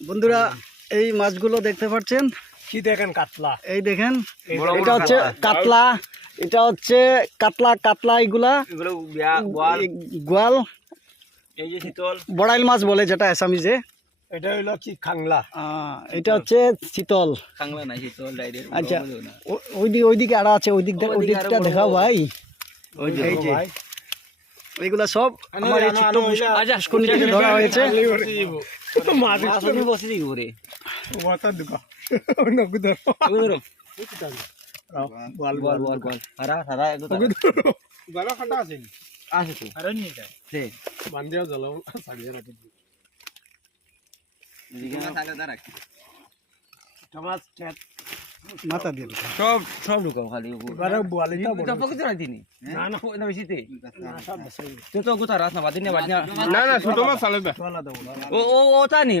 বন্ধুরা এই মাছগুলো দেখতে পাচ্ছেন, কি দেখেন কাতলা, এই দেখেন এটা হচ্ছে কাতলা, এটা হচ্ছে কাতলা কাতলা এগুলা গোয়াল, এই যে শীতল বড়াইল মাছ বলে যেটা আসামিজে। এটা হইলো কি খাংলা, এটা হচ্ছে শীতল। খাংলা নাই শীতল ডাইরেক্ট। আচ্ছা ওইদিকে আড়া আছে, ওইদিকটা দেখাও ভাই। এই যে এইগুলা সব আমার এই ছোট্ট পুষ্করণী থেকে ধরা হয়েছে। মাছ আমি বসে দিই ঘুরে মাথা দুকা নগুদর বল বল বল বল হারা হারা একদম গলা কাটা আছে আছে তো আরে নিয়ে যায় সে বান্ধিয়া জ্বলাও সারিয়া রাখি এদিকে না থাকলে দাঁড়া টমাস চ্যাট মাথা দিয়ে দিতে। সব সব ঢুকাও খালি এবারে বোয়ালিটা বড় তো পকেটে রাখি নি না না না বেশিতে না সব বসাই তো তো গোটা রাত না বাদিন না না না ছোট মাছ চালে দা ও ও তা নি